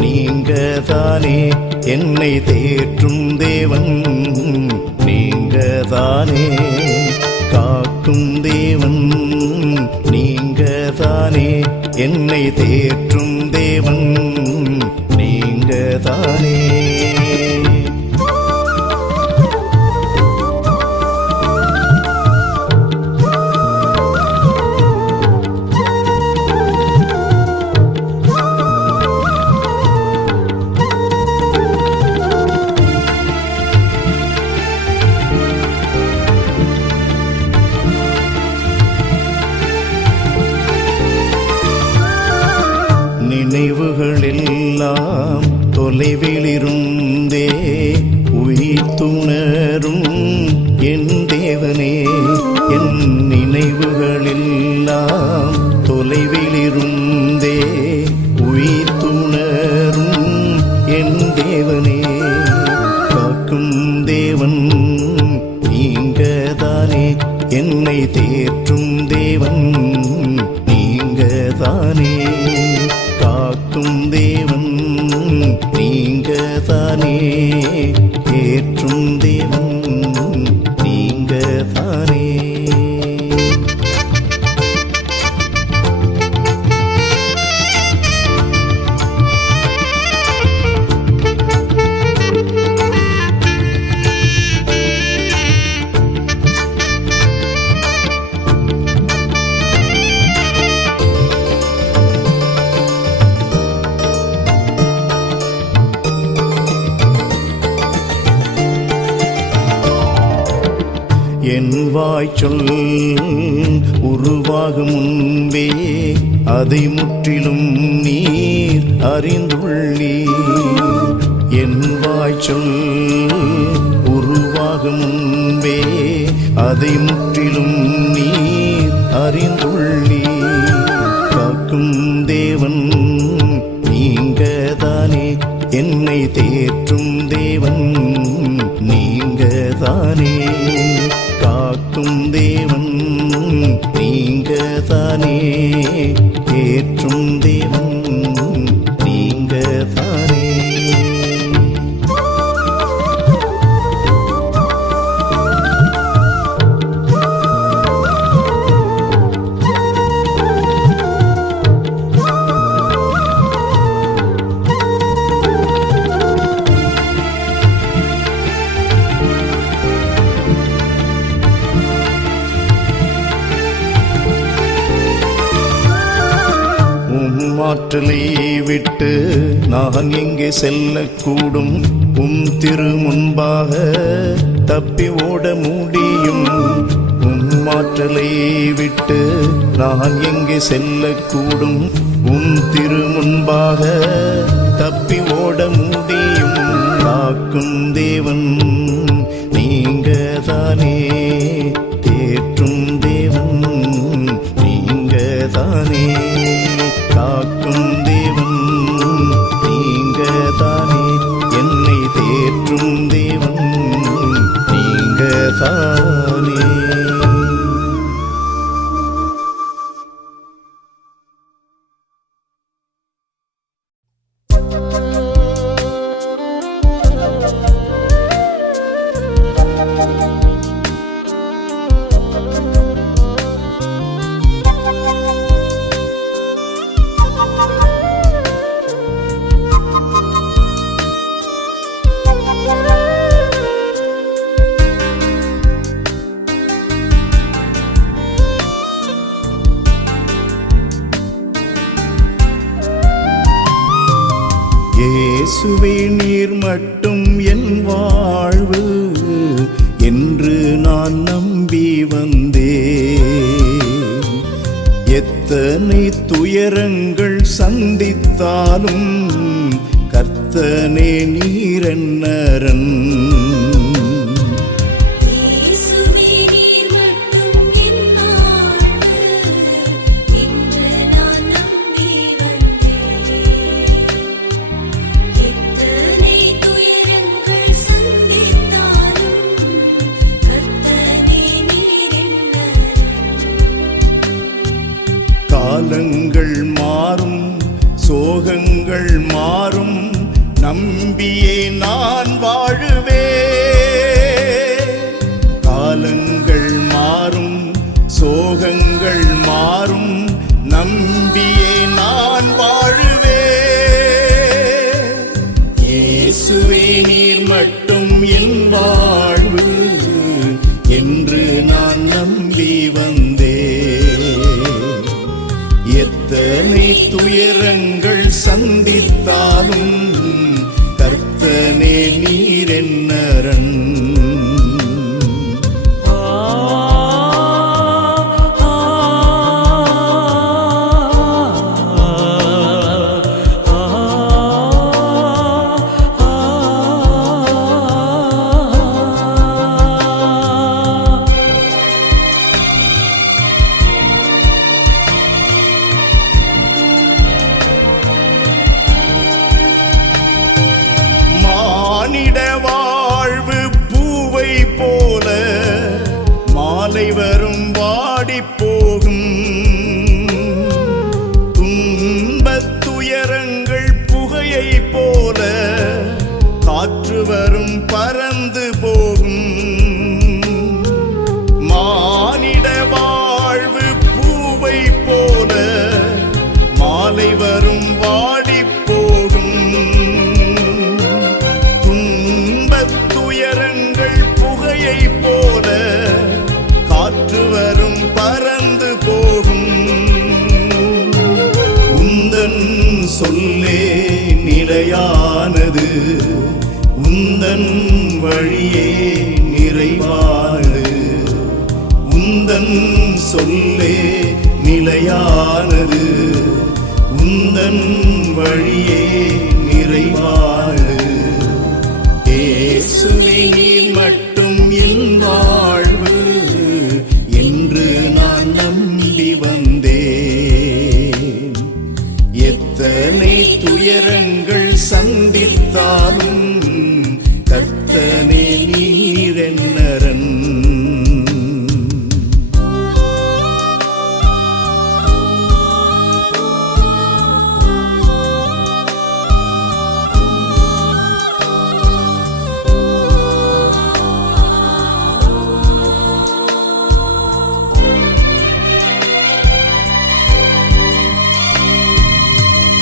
நீங்கதானே என்னை தேற்றும் தேவன் நீங்கதானே காக்கும் தேவன் நீங்கதானே என்னை தேற்றும் தேவன் நீங்கதானே நினைவுகளெல்லாம் தொலைவிலிருந்தே உயிர் துணரும் என் தேவனே என் நினைவுகளெல்லாம் தொலைவிலிருந்தே உயிர் துணரும் என் தேவனே காக்கும் தேவன் நீங்கதானே என்னை தேற்றும் தேவன் நீங்கதானே காக்கும் தேவன் நீங்கதானே ஏற்றும் தேவன் நீங்கதானே என் வாய்ச்சொல் உருவாகும் முன்பே அதை முற்றிலும் நீர் அறிந்துள்ளீர் என் வாய்ச்சொல் உருவாகும் முன்பே அதை முற்றிலும் நீர் அறிந்துள்ளீர் காக்கும் தேவன் நீங்கதானே என்னை தேற்றும் தேவன் நீங்கதானே காக்கும் தேவன் நீங்கதானே ஏற்றும் தேவன் நீங்கதானே ஆற்றலை விட்டு நான் எங்கே செல்லக்கூடும் திரு முன்பாக தப்பி ஓட முடியும் ஆற்றலை விட்டு நான் எங்கே செல்லக்கூடும் திரு முன்பாக தப்பி ஓட முடியும் காக்கும் தேவன் நீங்கதானே தேற்றும் தேவன் நீங்கதானே காக்கும் தேவன் நீங்கதானே என்னை தேற்றும் தேவன் நீங்கதானே இயேசுவே நீர் மட்டும் என் வாழ்வு என்று நான் நம்பி வந்தேன். எத்தனை துயரங்கள் சந்தித்தாலும் கர்த்தனே நீரென்னரன். காலங்கள் மாறும், சோகங்கள் துயரங்கள் மாறும் நம்பியே நான் வாழுவே. காலங்கள் மாறும் சோகங்கள் மாறும் நம்பியே நான் வாழுவே. இயேசுவே நீர் மட்டும் என் வாழ்வு என்று நான் நம்பி வந்தே. எத்தனை துயரங்கள் சந்தித்தாலும் கர்த்தனே நீர் என்னரண். மானிட வாழ்வு பூவை போல மாலை வரும் வாடி போகும். துன்பத் துயரங்கள் புகையை போல காற்று வரும் பறந்து போகும். மானிட வாழ்வு பூவை போல மாலை வரும் வாடி போகும். துயரங்கள் புகையை போல காற்று வரும் பறந்து போகும். உந்தன் சொல்லே நிலையானது, உந்தன் வழியே நிறைவானது. உந்தன் சொல்லே நிலையானது, உந்தன் வழியே நிறைவானது. இயேசுவே நீர் மட்டும் என் வாழ்வு என்று நான் நம்பி வந்தேன். எத்தனை துயரங்கள் சந்தித்தாலும் கர்த்தனே நீர் என்னரண்.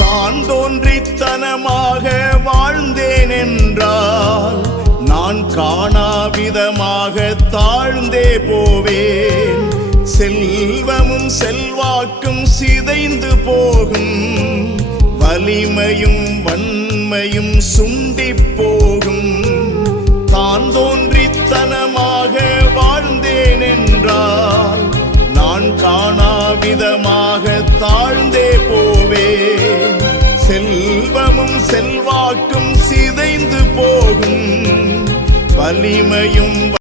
தான் தோன்றித்தனமாக வாழ்ந்தேன் என்றால் நான் காணாவிதமாக தாழ்ந்தே போவேன். செல்வமும் செல்வாக்கும் சிதைந்து போகும், வலிமையும் வன்மையும் சுண்டி போகும். தான் தோன்றித்தனமாக வாழ்ந்தேன் என்றால் நான் காணாவிதமாக தாழ்ந்தே போவேன். செல்வமும் செல்வாக்கும் சிதைந்து போகும், வலிமையும்